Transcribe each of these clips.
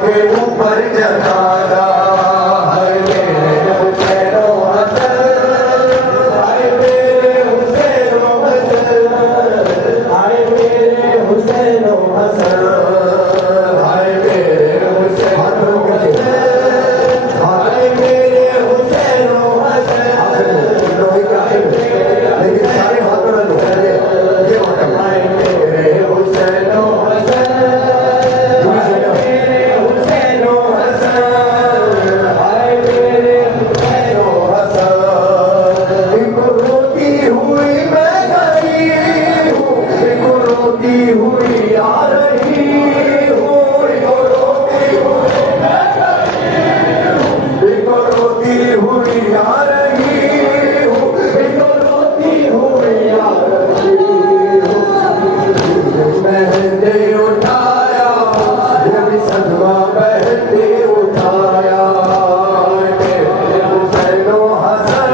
کے اوپر جتایا ہے میرے حسین و حسن ہائے میرے حسین و حسن ہائے میرے حسین و حسن ہائے میرے حسین و حسن ہائے میرے حسین و حسن لیکن سارے ہاتھ میں لو یہ مطلب ہائے میرے حسین و حسن ہائے میرے حسین و حسن ہائے میرے حسین و حسن ان کو روتی ہوئی میں گئی ہوں ان کو روتی ہوئی آ رہی ہوں ان کو روتی ہوئی میں گئی ہوں ان کو روتی ہوئی آ رہی ہوں ان کو روتی ہوئی آ رہی ہوں بہن نے اٹھایا یہ بھی صدمہ بہن نے اٹھایا میرے حسین و حسن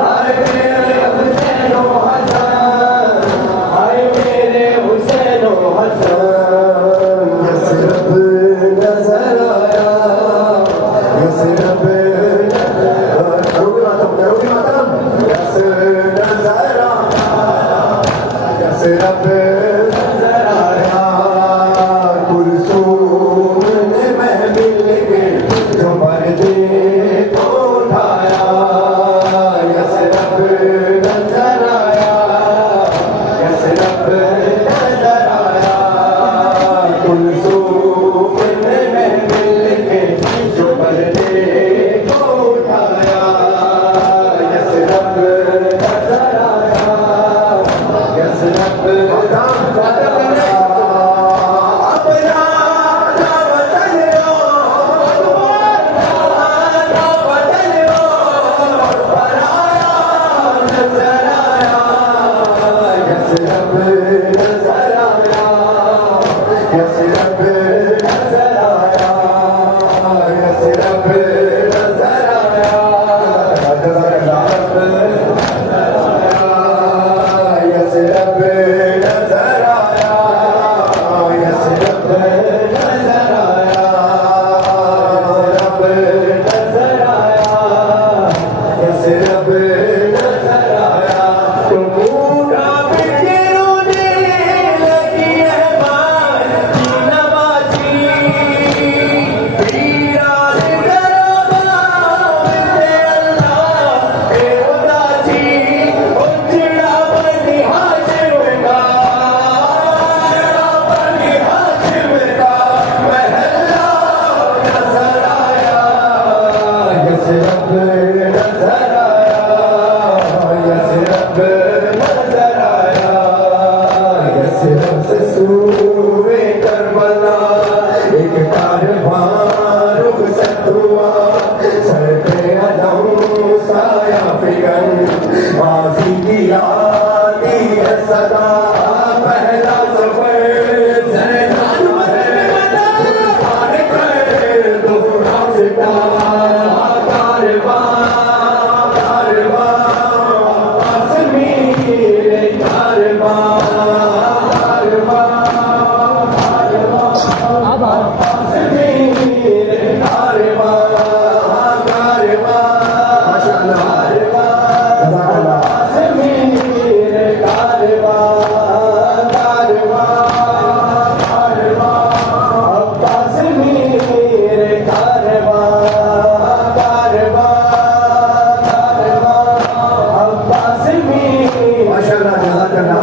ہائے میرے حسین و حسن ہائے میرے حسین و حسن یثرب نظر آیا یثرب روگی ماتم یثرب نظر آیا یثرب نظر آیا کلثوم نے محمل کے جو پردے کو اٹھایا یثرب نظر آیا یثرب نظر آیا کلثوم نے محمل کے جو پردے کو اٹھایا یثرب نظر آیا یثرب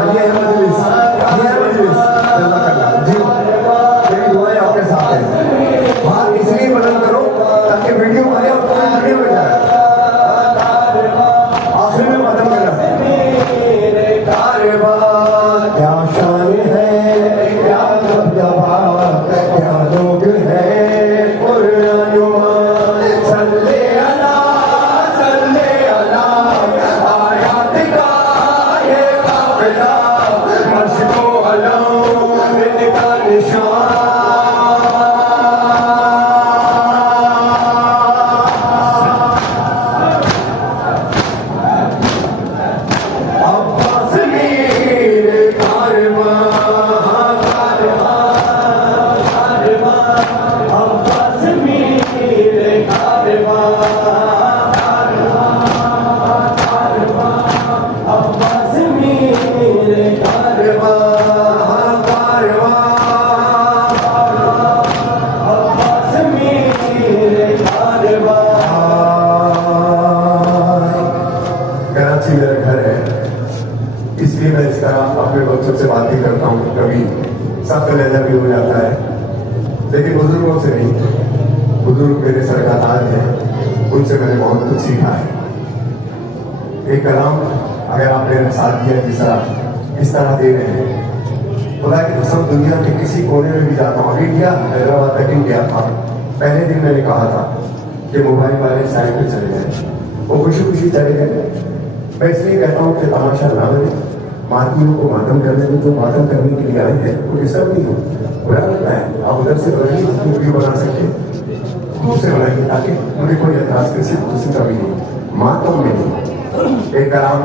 یہ مجلس جی میری دعائیں آپ کے ساتھ ہیں सबसे बातें करता हूँ तो कभी सख्त लहजा भी हो जाता है, लेकिन बुजुर्गों से नहीं। बुजुर्ग मेरे सर का ताज है, उनसे मैंने बहुत कुछ सीखा है। एक कलाम अगर आप मेरे साथ दिया इस तरह दे रहे हैं, खुदा की कसम दुनिया के किसी कोने में भी जाता हूँ। इंडिया हैदराबाद तक गया था, पहले दिन मैंने कहा था कि मोबाइल वाले साइड पे चले गए, वो खुशी खुशी चले गए। मैं इसलिए कहता हूँ कि तमाशा ना बने, मातमियों को मातम करने में जो मातम करने के लिए आए हैं वो डिस्टर्ब नहीं हो, बुरा लगता है। आप उधर से बनाइए, वीडियो बना सकते, दूर से बनाइए, ताकि मुझे कोई एतराज किसी का भी नहीं, मातम में नहीं। एक कलाम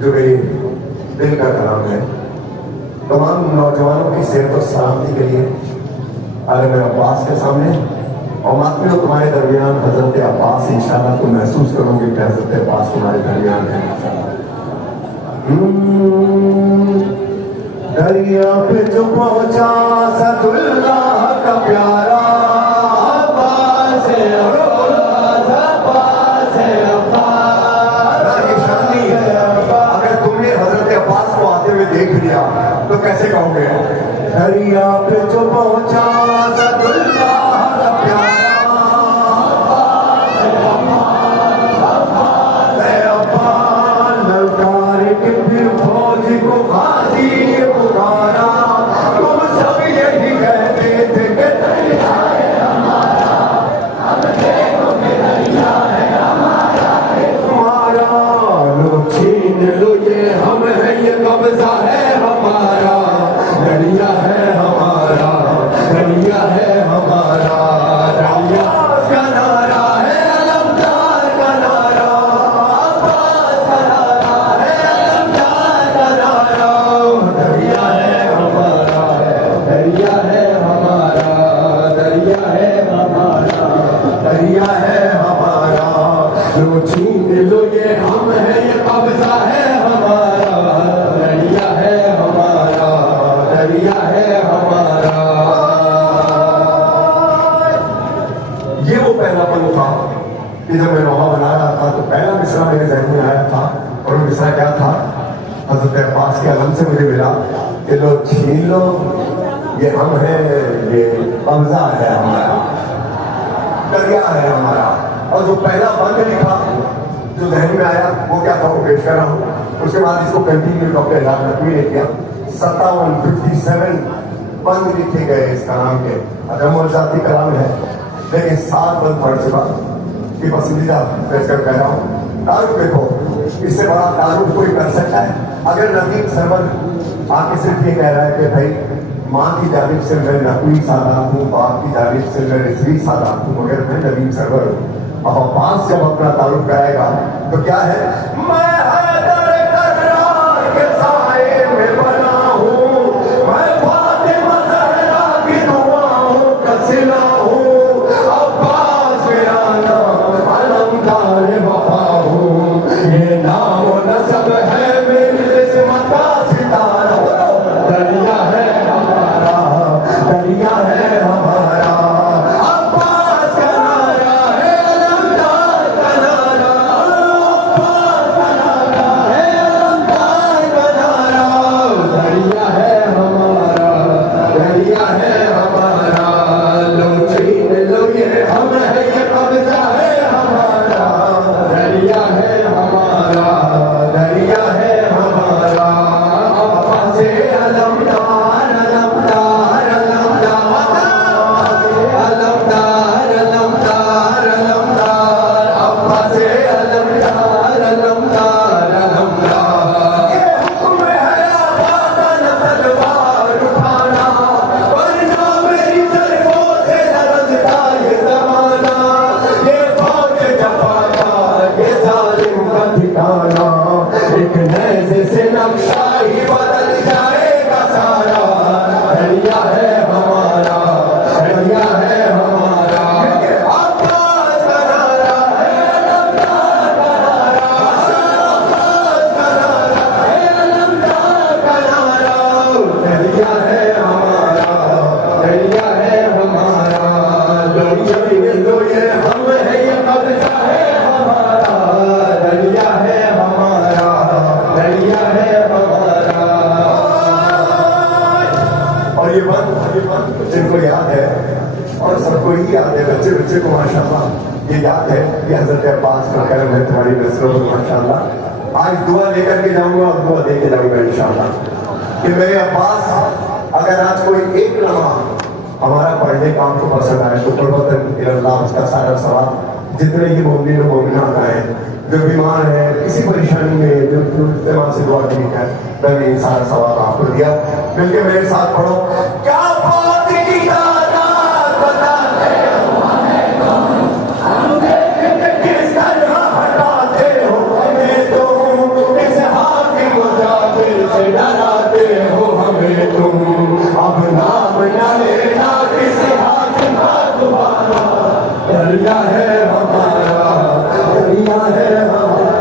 जो मेरे दिल का कलाम है, तमाम नौजवानों की सेहत और सलामती के लिए आलम अब्बास के सामने, और मातमियों तुम्हारे दरमियान हजरत अब्बास, इंशाअल्लाह तुम महसूस करोगे कि हजरत अब्बास तुम्हारे दरमियान है। दरिया पे जो पहुंचा सदुल्लाह का प्यारा अब्बास है, अब्बास है, अब्बास। ये शादी है, अगर तुमने हजरत अब्बास को आते हुए देख लिया तो कैसे कहोगे? दरिया पे जो पहुंचा सदुल्लाह का प्यारा जब मैं लोहा बना रहा था तो पहला मिसरा मेरे जहन में आया था, और वो मिसरा क्या था? हजरत अब्बास के अलम से मुझे मिला कि लो छीन लो, ये हम हैं, ये कब्जा है हमारा, दरिया है हमारा। और जो पहला बंद लिखा जो जहन में आया वो क्या था, वो पेश कर रहा हूँ। उसके बाद इसको कंटिन्यू डॉक्टर इलाज नकवी ने किया। 57 बंद लिखे गए इस कलाम के। अदम जाती कलाम है, लेकिन 7 बंद पढ़ चुका कि पसंदीदा फैसला कह रहा हूँ। तारुफ देखो, इससे बड़ा तारुफ कोई कर सकता है? अगर नदीम सरवर आके सिर्फ ये कह रहा है कि भाई माँ की जानिब से मैं नकवी सादात हूँ, बाप की जानिब से मैं रिजवी सादात हूँ, मगर मैं नदीम सरवर हूँ। अब अब्बास जब अपना तारुफ कराएगा तो क्या है? मैं हैदर कररार के साए में बना हूँ, मैं फातिमा ज़हरा की दुआओं का सिला हूँ, अब्बास मेरा नाम अलमदार वफा हूँ, ये नाम व नसब है मेरी किस्मत का सितारा। दरिया है हमारा, दरिया है हमारा, अब्बास का नारा है, अलमदार का नारा, अब्बास का नारा। یاد ہے اور سب کو ہی یاد ہے, بچے بچے کو ماشاءاللہ یہ یاد ہے کہ حضرت عباس کا کرم ہے تمہاری نسلوں کو ماشاءاللہ. آج دعا لے کر کے جاؤں گا اور دعا دے کے جاؤں گا انشاءاللہ کہ میرے عباس اگر آج کوئی ایک لمحہ ہمارا پڑھنے کا آپ کو پسند آئے تو قربت اللہ اس کا سارا ثواب جتنے ہی مومنین و مومنات آئے جو بیمار ہیں کسی پریشانی میں جو اجتماع سے دعا کی ہے میں نے سارا ثواب آپ کو دیا. مل کے میرے ساتھ پڑھو. کیا بات کی تعداد بتاتے ہو ہمیں کون, ہم دیکھتے کس طرح ہٹاتے ہو ہمیں تم, کس حاکم و جابر سے ڈراتے ہو ہمیں تم, اب نام نہ لینا کسی حاکم کا دوبارہ, دریا ہے ہمارا, دریا ہے ہمارا.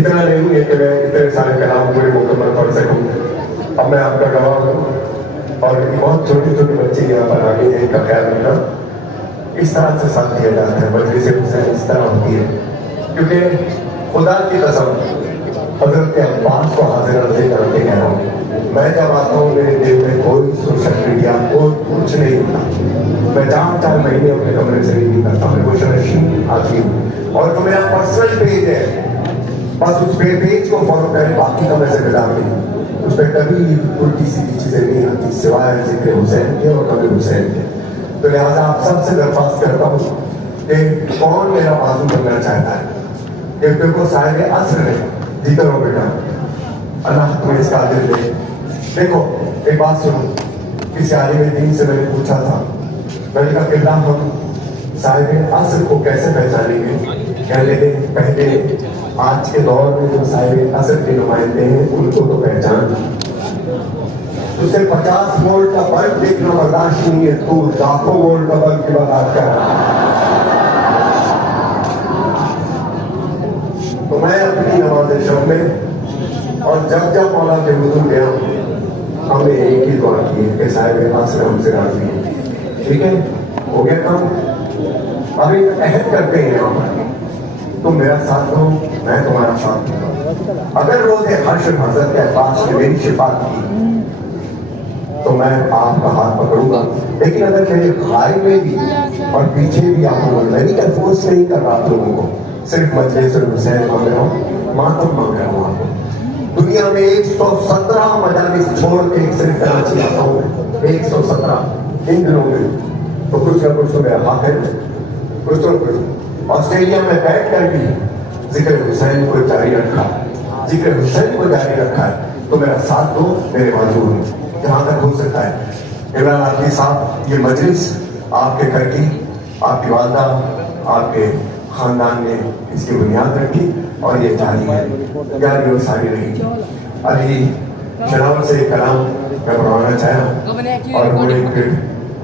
اتنا نہیں ہے کہ میں اتنے سارے کلام پورے مکمل پڑھ سکوں. اب میں آپ کا گواہ ہوں اور بہت چھوٹی چھوٹی بچی یہاں پر آ گئی ہیں, ان کا خیال رکھنا. اس طرح سے ساتھ کیا جاتا ہے, مجلس حسین اس طرح ہوتی ہے کیونکہ خدا کی قسم حضرت عباس کو حاضر نظر کر کے کہہ رہا ہوں. میں جب آتا ہوں میرے دل میں کوئی سوشل میڈیا کوئی کچھ نہیں ہوتا. میں 4 مہینے اپنے کمرے سے نہیں نکلتا, میں وہ شرشی آتی ہوں. اور جو میرا پرسنل پیج ہے بس اس پیج کو فالو کریں, باقی کا میں ذمہ دار نہیں. اس پہ کبھی الٹی سیدھی چیزیں نہیں آتی سوائے ذکر حسین کے اور کبھی حسین کے. تو لہٰذا آپ سب سے درخواست کرتا ہوں کہ کون میرا بازو بننا چاہتا ہے. کہ دیکھو صاحب عصر ہے, جی کرو بیٹا, اللہ تمہیں اس کا عدل دے. دیکھو ایک بات سنو, کسی عالم دین سے میں نے پوچھا تھا, میں نے کہا کہ اللہ ہم صاحب عصر کو کیسے پہچانیں گے. کہنے لگے پہلے آج کے دور میں جو صاحب عصر کے نمائندے ہیں ان کو تو پہچان. اسے 50 وولٹ کا بلب دیکھنا برداشت نہیں ہے, تو لاکھوں وولٹ کا بلب کی برداشت کر رہا ہے. تو میں اپنی نماز شب میں اور جب جب مولا کے حضور گیا ہم نے ایک ہی دعا کی ہے کہ صاحب عصر ہم سے راضی ہے. ٹھیک ہے, ہو گیا کام. ابھی عہد کرتے ہیں یہاں پر तुम मेरा साथ दो, मैं तुम्हारा साथ दूंगा। अगर रोज़े हश्र हज़रत अब्बास ने मेरी शिफात की तो मैं आपका हाथ पकड़ूंगा, लेकिन अगर मेरे भाई में भी और पीछे भी आप लोग, मैं भी फोर्स नहीं कर रहा आप लोगों को, सिर्फ मजलिस हुसैन मांग रहा हूँ, मातम मांग रहा हूँ आपको। दुनिया में 117 मजालिस छोड़ के सिर्फ कराची आता हूँ, 117 इन दिनों में, तो कुछ ना कुछ तो मेरा हक है, कुछ तो कुछ। ऑस्ट्रेलिया में बैठ कर भी जिक्र हुसैन को जारी रखा, जिक्र हुसैन को जारी रखा है, तो मेरा साथ दो, मेरे मौजूद हूँ जहाँ तक हो सकता है। इमरान हाफिज साहब, ये मजलिस आपके घर की, आपकी वालदा, आपके खानदान ने इसकी बुनियाद रखी और ये जारी है, जारी और सारी रहेगी। अली शरावत से कलाम मैं पढ़वाना चाहा और वो एक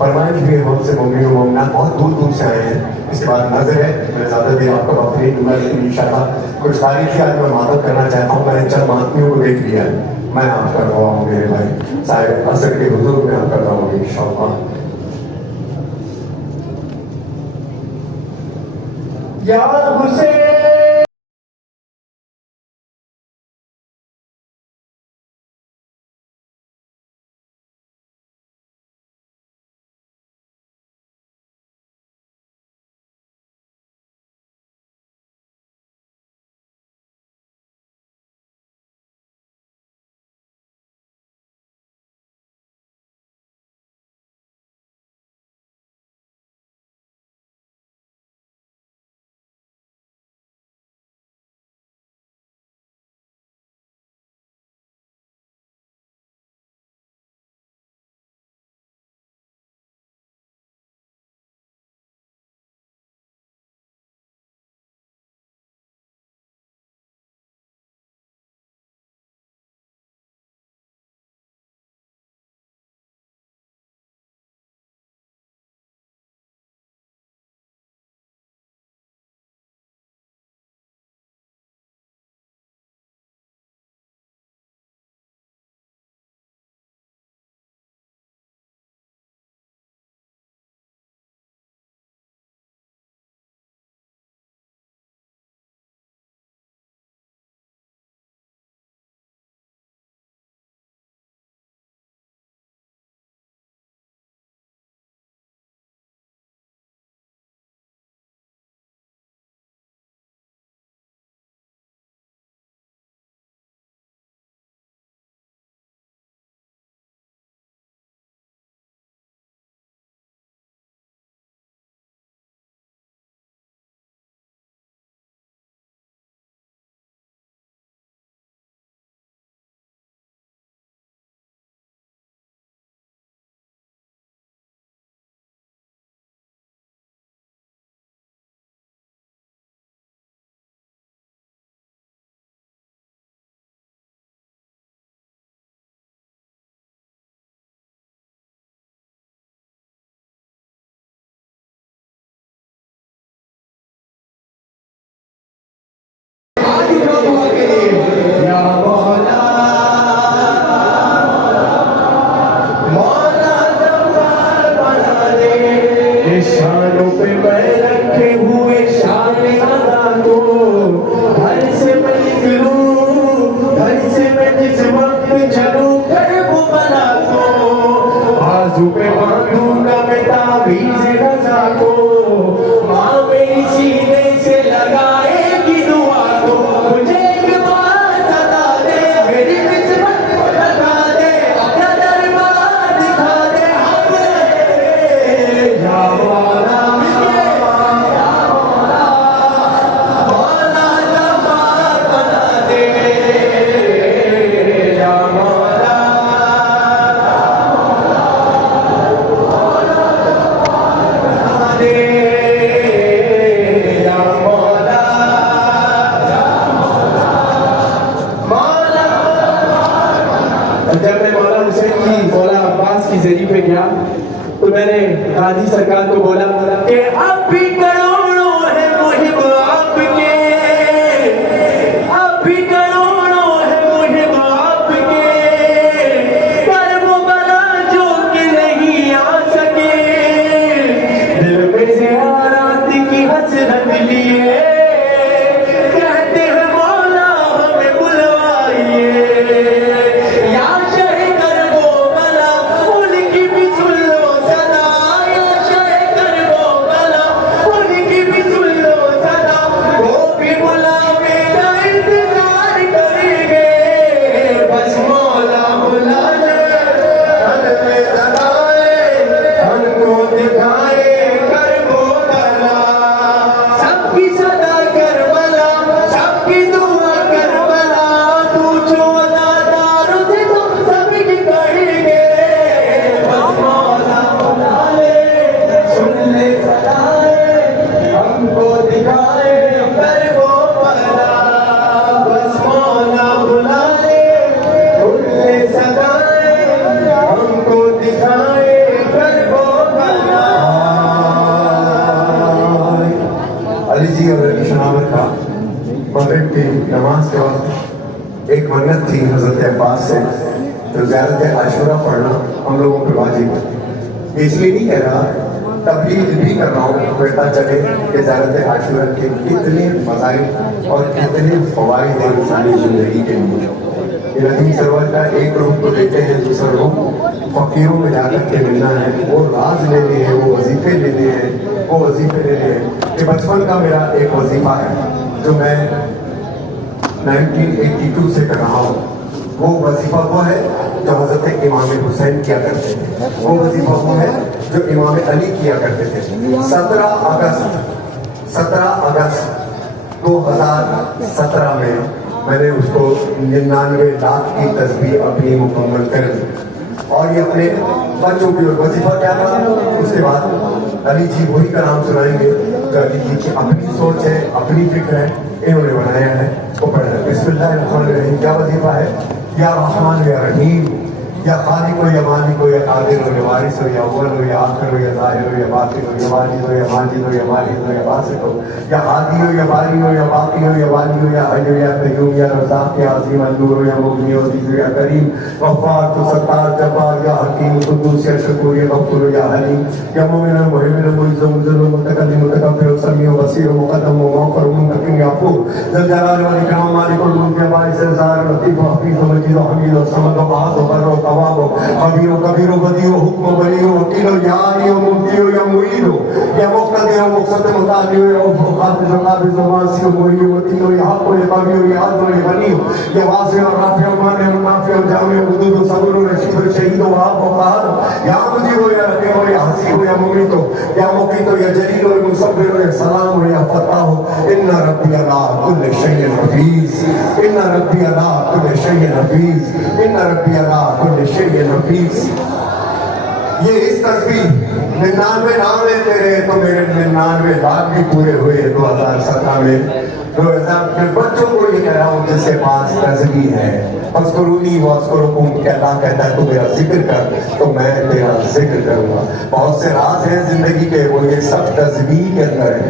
फरमाइश भी हमसे मम्मी और ममना बहुत दूर दूर से आए हैं। इसके बाद नजर है, मैं ज़्यादा देर आपका वक्त नहीं दूंगा, लेकिन इंशाअल्लाह कुछ तारीफ आज मैं मातम करना चाहता हूँ। मैंने चंद मातमियों को देख लिया है, मैं आपका गवाह हूँ मेरे भाई, साहिब असर के हुजूर में आपका गवाह हूँ इंशाअल्लाह। या हुसैन तो मैंने गांधी सरकार को बोला कि अब भी करोड़ों है मुहिब आपके, अब भी करोड़ों है मुहिब आपके, पर वो बला जो कि नहीं आ सके, दिल में ज़ियारत की हसरत लिए की नमाज के वक्त एक मन्नत थी हजरत अब्बास से, तो ज़ियारत आशूरा पढ़ना हम लोगों पे वाजिब है। इसलिए नहीं कह रहा, तबलीग भी कर रहा हूँ, पता चले कि ज़ियारत आशूरा के कितने फ़ज़ाइल और कितने फ़वाइद हैं इंसानी ज़िंदगी के लिए। ये नबी सरवर का एक रूप को देते हैं, दूसरा रूप फ़कीरों में जाकर के मिलना है, वो राज लेने हैं, वो वजीफे लेने हैं, वो वजीफे लेने हैं। ये बचपन का मेरा एक वजीफा है जो मैं 1982 से कर रहा हूँ। वो वजीफा वो है जो हजरत इमाम हुसैन किया करते थे, वो वजीफा वो है जो इमाम अली किया करते थे। 17 अगस्त 2017 में मैंने उसको 99 लाख की तस्बीह अपनी मुकम्मल कर दी। और ये अपने बच्चों की वजीफा क्या था, उसके बाद अली जी वही का नाम सुनाएंगे जो अली जी की अपनी सोच है, अपनी फिक्र है, इन्होंने बनाया है, वो पढ़ रहे। बिस्मिल्लाहिर्रहमानिर्रहीम। क्या वजीफा है? या रहमान या रहीम, या खालिक हो या मालिक हो या कादिर हो या वारिस हो या अव्वल हो या आखिर हो या ज़ाहिर हो या बातिन हो या वाजिद हो या माजिद हो या मालिक हो या बासित हो या हादी हो या बारी हो या बाकी हो या वाली हो या हय हो या कय्यूम या रज़ाक़ या अज़ीम अन्नूर हो या मुग़नी हो अज़ीज़ हो या करीम, गफ़्फ़ार तो सत्तार जब्बार या हकीम कुद्दूस या शकूर या गफ़ूर हो या हलीम, या मुमिन मुहैमिन मुइज़्ज़ मुज़िल मुतकल्लिम मुतकब्बिर समीअ बसीर मुक़द्दम मुअख़्ख़र मुंतक़िम याक़ूब ज़ुल जलाल वल इकराम मालिकुल मुल्क या बारिस ज़ाहिर लतीफ़ हफ़ीज़ मजीद हमीद समद अहद बर तवाब कबीर कबीर बदी हुक्म बली वकील यानी मुफ्ती या मुईद या मुक़्तदी मुक़्तद मुतादी या हाफिज़ काबिज़ वासी मुई वकील या हक़ या कबीर या अदल या गनी या वासी और राफ़ी मान या नाफ़ी और जामी वदूद सबूर रशीद शहीद वहाब वक़ार या मुजीब या रकीब या हसीब या मुमीत या मुक़ीत या जलील या मुसब्बिर या सलाम या फताह इन्ना रब्बी अला कुल्लि शैइन हफ़ीज़ इन्ना रब्बी अला कुल्लि शैइन हफ़ीज़ इन्ना रब्बी अला कुल्लि शैइन हफ़ीज़। ये इस तस्वीर 99 नाम है तेरे, तो मेरे 99 लाख भी पूरे हुए 2017 में। तो मैं बच्चों को ये कह रहा हूँ जिसके पास तस्वीर है, फस्कुरूनी वस्कुरुकुम, कि अल्लाह कहता है तू मेरा जिक्र कर तो मैं तेरा जिक्र करूंगा। बहुत से राज हैं जिंदगी के, वो ये सब तस्वीर के अंदर है,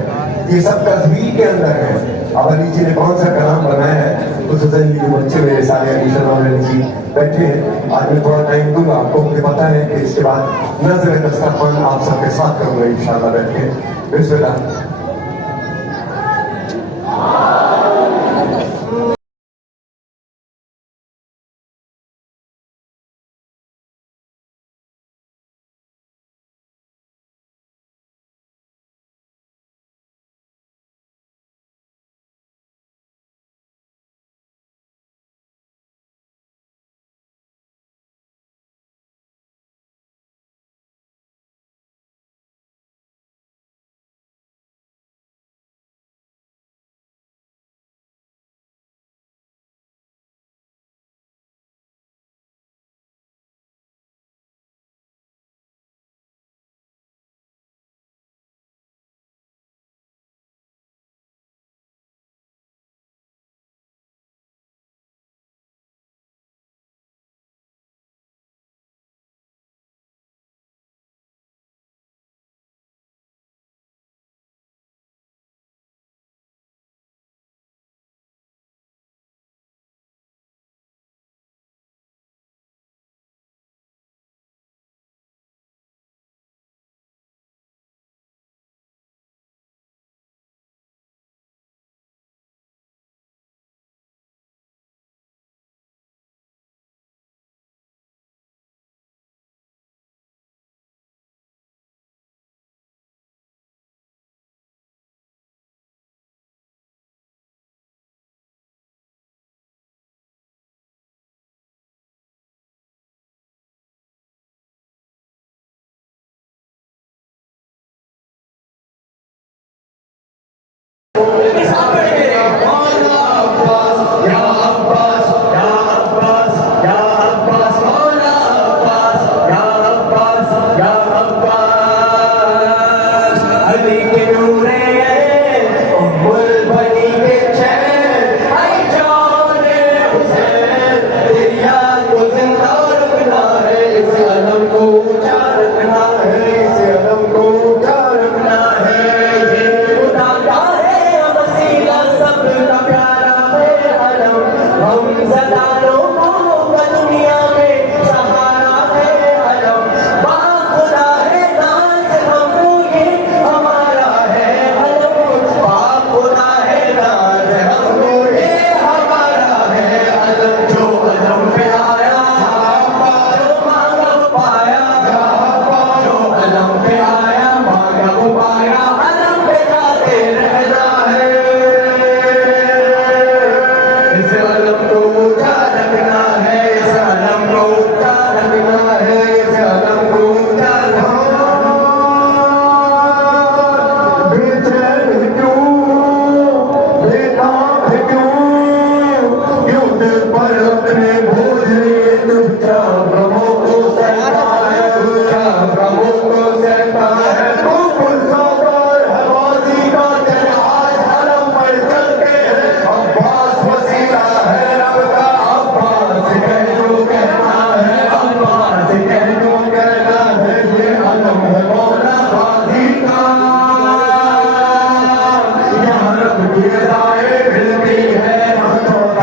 ये सब तस्वीर के अंदर है। अब अली जी ने कौन सा कलाम बनाया है, उस हुसैन जी के बच्चे मेरे सारे अलीशन और अली जी बैठे हैं। आज मैं थोड़ा टाइम दूंगा आपको, मुझे पता है कि इसके बाद नज़र दस्तरखान आप सबके साथ करूंगा इंशाअल्लाह बैठ के। बिस्मिल्लाह।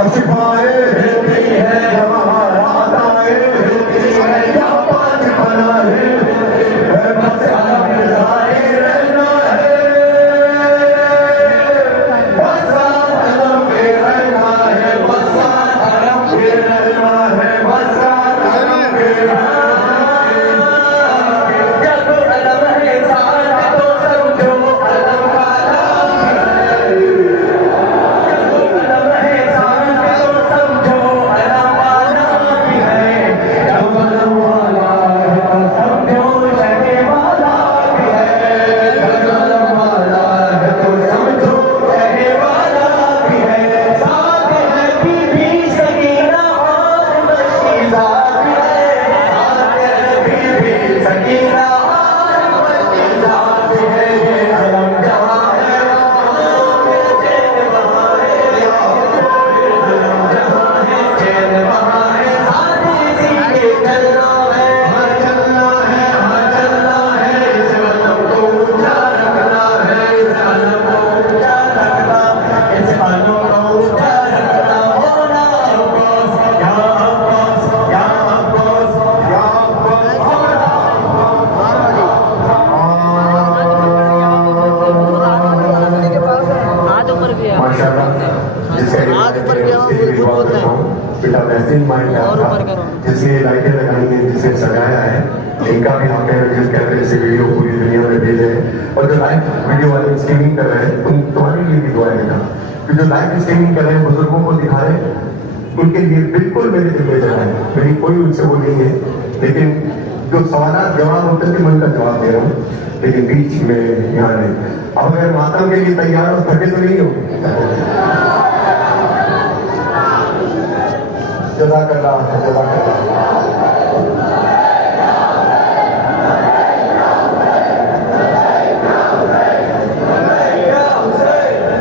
यहाँ शिफाए होती है, यहाँ राहताए होती है, यहाँ पाँच बना है, बस आलम जाए रहना है, बस आलम पे रहना है, बस आलम पे रहना है, बस आलम पे रहना है। जब अलम है साथ तो समझो अलम का नाम है, जब अलम है साथ तो समझो अलम का नाम है, जब अलम वाला है तो समझो जगे वाला भी है, जब अलम वाला है तो समझो जगे वाला भी है, साथ है बीबी सकीना और मशीदा भी है, साथ है बीबी सकीना और मशीदा भी है, ये अलम जहाँ है वहाँ पे चैन वहाँ है, अलम जहाँ है चैन वहाँ है, साथ इसी के चलना है, हाँ चलना है, हाँ चलना है, इस अलम को ऊंचा रखना है, इस अलम को ऊंचा रखना, इस अलम को ऊंचा रखना, होना अब्बास, या अब्बास, या अब्बास, या अब्बास, होना हाथ ऊपर किया माशाल्लाह जिसका हाथ ऊपर किया उसके लिए दुआ करता हूँ। बेटा बेहतरीन माइंड और था, ऊपर करो। जिसने लाइटें लगाई हैं, जिसने सजाया है, इनका भी आपने जिस कैमरे से वीडियो पूरी दुनिया में भेजे हैं, और जो लाइव वीडियो वाले स्ट्रीमिंग कर रहे हैं तुम्हारे लिए भी दुआ है बेटा, कि जो लाइव स्ट्रीमिंग कर रहे हैं बुजुर्गों को दिखा रहे हैं, उनके लिए बिल्कुल मेरे दिल में जगह है, मेरी कोई उनसे वो नहीं है, लेकिन जो सवाल जवाब होते थे मैं उनका जवाब दे रहा हूँ, लेकिन बीच में यहाँ नहीं। अब अगर मातम के लिए तैयार हो, थके तो नहीं हो? जज़ाकल्लाह, जज़ाकल्लाह।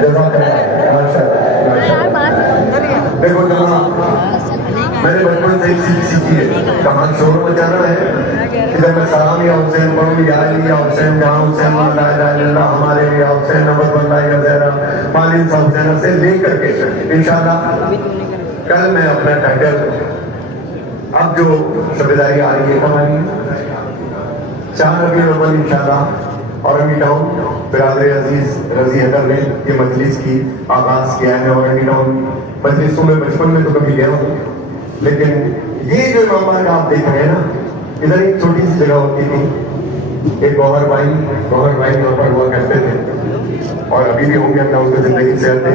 जज़ाकल्लाह, माशाअल्लाह। देखो जनाब, मैंने बचपन से एक सीखी है, कहाँ शोर मचाना है, इधर मैं सलाम या हुसैन पढ़ूं, या अली या हुसैन, जहाँ हुसैन ला इलाहा इल्लल्लाह हमारे या हुसैन नंबर बल्ला या ज़हरा मालिन सा हुसैन से लेकर के इंशाल्लाह कल मैं अपना टाइटल, अब जो सवेदारी आ रही है हमारी 4 रबीउल अव्वल इंशाल्लाह, और अमी टाउन बिरादर अजीज रजी अगर ने ये मजलिस की आगाज किया है, और अमी टाउन मजलिसों में बचपन में तो कभी गया हूँ, लेकिन ये जो इमाम बाग आप देख रहे हैं ना, इधर एक छोटी सी जगह होती थी, एक गौहर भाई यहाँ पर हुआ करते थे, और अभी भी होंगे, अपना उनकी जिंदगी से आते।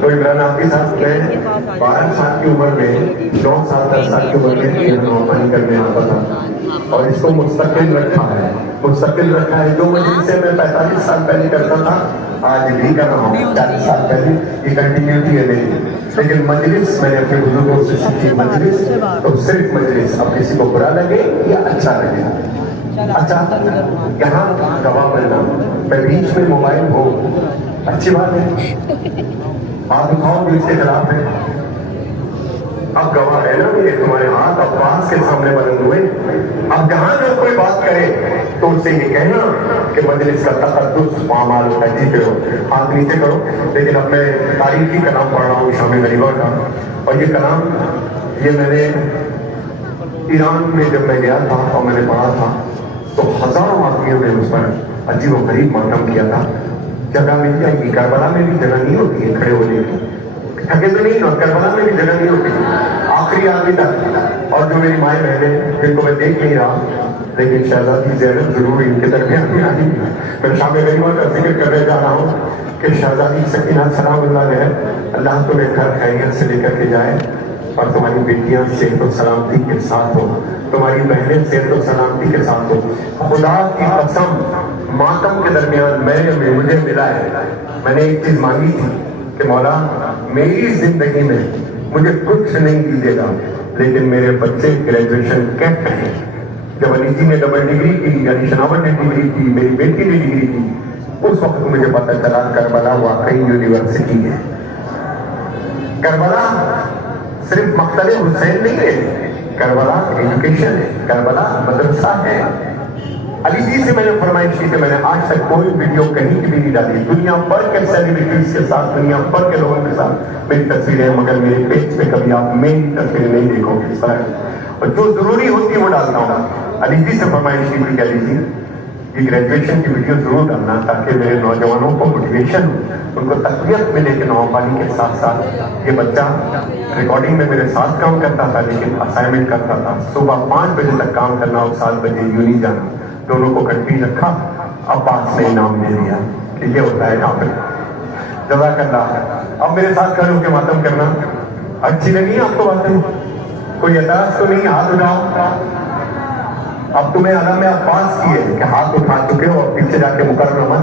तो इमरान आपके साथ मैं 12 साल की उम्र में, 9 साल 10 साल की उम्र में पानी करने आता था, और इसको मुस्तकिल रखा है, जो मजलिस से मैं 45 साल पहले करता था आज भी कर रहा हूँ, 40 साल पहले, ये कंटिन्यूटी है मेरी। लेकिन मजलिस मैंने अपने बुजुर्गों से सीखी, मजलिस तो सिर्फ मजलिस, अब किसी को बुरा लगे या अच्छा लगे, अच्छा यहाँ गवाह बनना, मैं बीच में मोबाइल हो, अच्छी बात है, आप दिखाओ जो इसके खिलाफ है, अब गवाह है ना, ये तुम्हारे हाथ अब्बास के सामने बुलंद हुए, अब जहां जो कोई बात करे तो उससे ये कहना कि मजलिस का तकद्दुस मामाल हजी पे हो, हाथ नीचे करो। लेकिन अब मैं तारीखी कलाम पढ़ रहा हूँ शाम गरीबा का, और ये कलाम ये मैंने ईरान में जब मैं गया था और मैंने पढ़ा था, तो हजारों आदमियों ने उस पर अजीब व गरीब मातम किया था। जगह मिल जाएगी, करबला में भी जगह नहीं होती है खड़े होने की, थके तो नहीं, और करबला में भी जगह नहीं होती, आखिरी आदमी तक। और जो मेरी माए बहने जिनको मैं देख नहीं रहा, लेकिन शहजादी ज़ैनब जरूर इनके दरमियान में आई। मैं शाम गरीबा का जिक्र करने जा रहा हूँ कि शहजादी सकीना सलामुल्लाह है, अल्लाह तुम्हें घर खैरियत से लेकर के जाए, और तुम्हारी बेटियां सेहत और सलामती के साथ हो, तुम्हारी बहनें सेहत और सलामती के साथ हो। खुदा की कसम, मातम के दरमियान मुझे मिला है, मैंने एक चीज मांगी थी कि मौला मेरी जिंदगी में मुझे कुछ नहीं दीजिएगा, लेकिन मेरे बच्चे ग्रेजुएशन कैट करें। जब अली जी ने डबल डिग्री की, अली शनावत ने डिग्री की, मेरी बेटी ने डिग्री की, उस वक्त मुझे पता चला करबला वाकई यूनिवर्सिटी है। करबला सिर्फ मक्तल हुसैन नहीं है, करबला एजुकेशन है, करबला मदरसा है, अली जी से मैंने फरमाइश की कि मैंने आज तक कोई वीडियो कहीं की भी नहीं डाली, दुनिया भर के सेलिब्रिटीज के साथ, दुनिया भर के लोगों के साथ मेरी तस्वीरें, मगर मेरे पेज पे कभी आप मेरी तस्वीरें नहीं देखोगे इस तरह, और जो जरूरी होती है वो डालता हूँ। अली जी से फरमाइश की कि अली जी ये ग्रेजुएशन की वीडियो जरूर डालना, ताकि मेरे नौजवानों को मोटिवेशन हो, उनको तकवीत मिले कि नौपाली के साथ साथ ये बच्चा रिकॉर्डिंग में मेरे साथ काम करता था, लेकिन असाइनमेंट करता था, सुबह 5 बजे तक काम करना और 7 बजे यूनी जाना, दोनों को कंट्री रखा। अब्बास ने इनाम दे दिया कि ये होता है यहाँ पे। जज़ाकल्लाह। अब मेरे साथ खड़े होकर मातम करना। अच्छी लगी आपको बातें? कोई एतराज तो नहीं? हाथ उठाओ। अब तुम्हें आलम अब्बास की है कि हाथ उठा चुके हो और पीछे जाके मुकर्रमा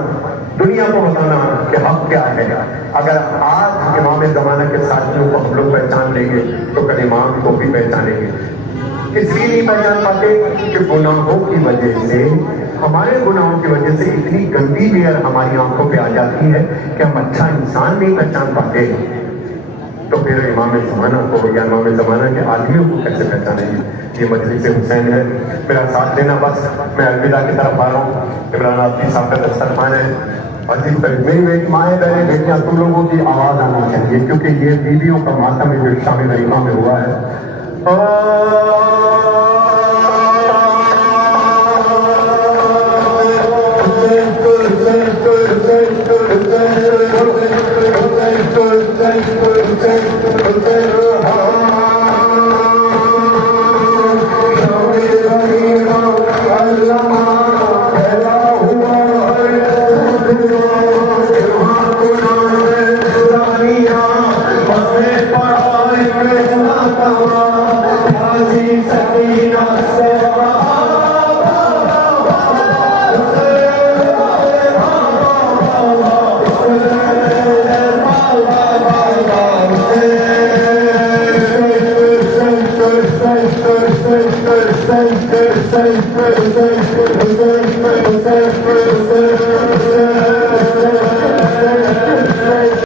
दुनिया को बताना कि हक क्या है। अगर आज इमाम ज़माना के साथियों को हम लोग पहचान लेंगे तो कल इमाम को भी पहचानेंगे। इसलिए नहीं पहचान पाते कि गुनाहों की वजह से, हमारे गुनाहों की वजह से इतनी गंदी लेयर हमारी आंखों पे आ जाती है कि हम अच्छा इंसान नहीं पहचान पाते। तो फिर इमाम ज़माना को या इमाम ज़माना के आदमियों को कैसे पहचानेंगे? ये मजलिस हुसैन है। मेरा साथ देना, बस मैं अलविदा की तरफ आ रहा हूँ। इमरान आपकी साहब का दस्तरखान है। अजीब तरह मेरी बेटी माएँ बहनें बेटियाँ, तुम लोगों की आवाज़ आना चाहिए, क्योंकि ये बीवियों का मातम है जो शामिल वलीमा में हुआ है। Thank you.